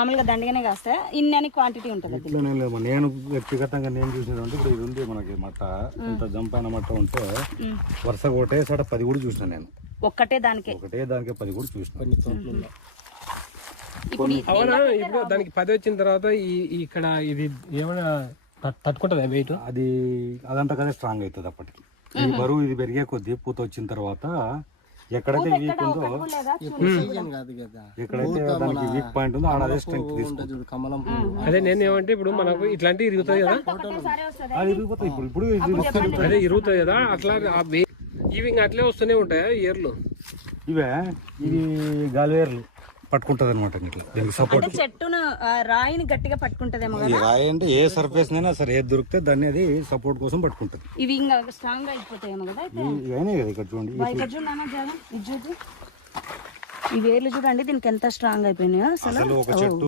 మామూలుగా దండిగానే కాస్తా ఇన్ని క్వాంటిటీ ఉంటుంది. ఇట్లనే లేదు, నేను వ్యక్తిగతంగా నేను చూసినట్టు ఇప్పుడు ఇది ఉంది మనకి మట్ట, ఇంత జంపైన మట్ట ఉంటే వరుసగా ఒకటేసారి 10 కూడా చూసిన నేను. ఒకటే దానికి 10 కూడా చూసిన. అవునా? ఇప్పుడు దానికి 10 వచ్చిన తర్వాత ఇక్కడ ఇది ఏమైనా తట్టుకుంటుందా వెయిట్? అదంతా కదా స్ట్రాంగ్ అవుతుంది అప్పటికి. ఈ బరువు ఇది పెరిగే కొద్దీ పూత వచ్చిన తర్వాత ఎక్కడైతే వీక్ ఉందో, ఎక్కడైతే దానికి వీక్ పాయింట్ ఉందో ఆడ అదే స్ట్రెంగ్త్ తీసుకుంటుంది. అదే నేను ఏమంటే ఇప్పుడు మనకు ఇట్లాంటివి ఇరుగుతాయి కదా, అది ఇరిగిపోతాయి. ఇప్పుడు అదే ఇరుగుతాయి కదా, అట్లా ఇవి ఇంకా అట్లే వస్తూనే ఉంటాయా ఇయర్లు? ఇవి గాలివేర్లు పట్టుకుంటది అనమాట. ఇట్లా దీనికి సపోర్ట్ చెట్టును రాయిని గట్టిగా పట్టుకుంటదేమో. రాయి అంటే ఏ సర్ఫేస్ నైనా సరే ఏది దొరికితే దాన్ని అది సపోర్ట్ కోసం పట్టుకుంటది. ఇవి ఇంకా స్ట్రాంగ్ గా అయిపోతాయేమో కదా. ఇవన్నీ కదా ఇక్కడ చూడండి, ఈ వేర్లు చూడండి దీనికి ఎంత స్ట్రాంగ్ అయిపోయినాయో అసలు. ఒక చెట్టు